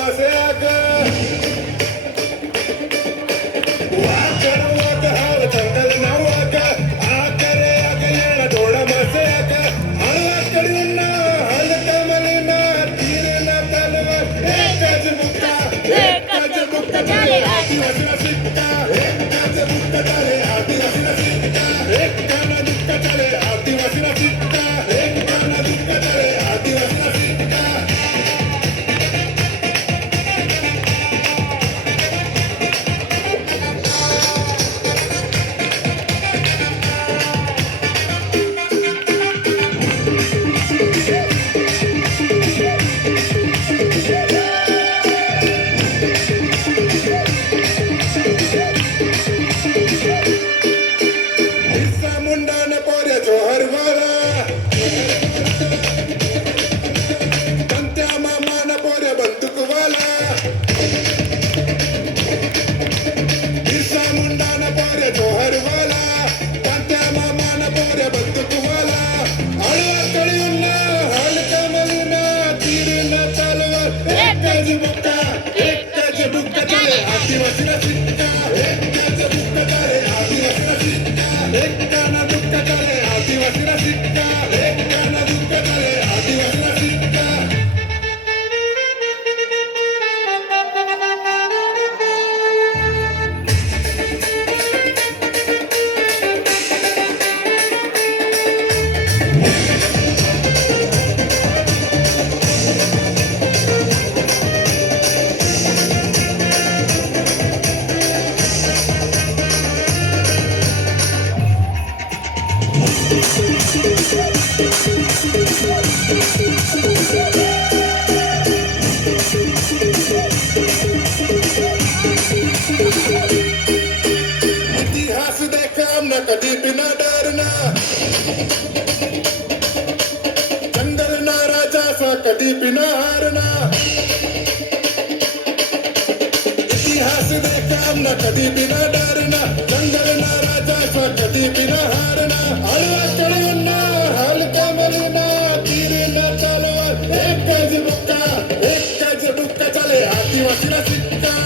मासे आग वाकर वाक हाव जंगल नावाक आकरे आग येण डोळ मासे आग हळकडीना हलकमलीना तीरना तलवार एकच बुक्का झाले आदिवासीला शिक्का एकच बुक्का झाले आदिवासीला शिक्का एक काना दुक्का झाले आदिवासीला शिक्का एक काना दुक्का झाले आदिवासीला शिक्का इतिहास देखा हमने कभी बिना डरना जंगल ना राजा सा कभी बिना हारना इतिहास देखा हमने कभी बिना डरना जंगल ना राजा सा कभी बिना हारना हळकडीना हलकमलीना तीरना तलवार एकच बुक्का चले आदिवासीला शिक्का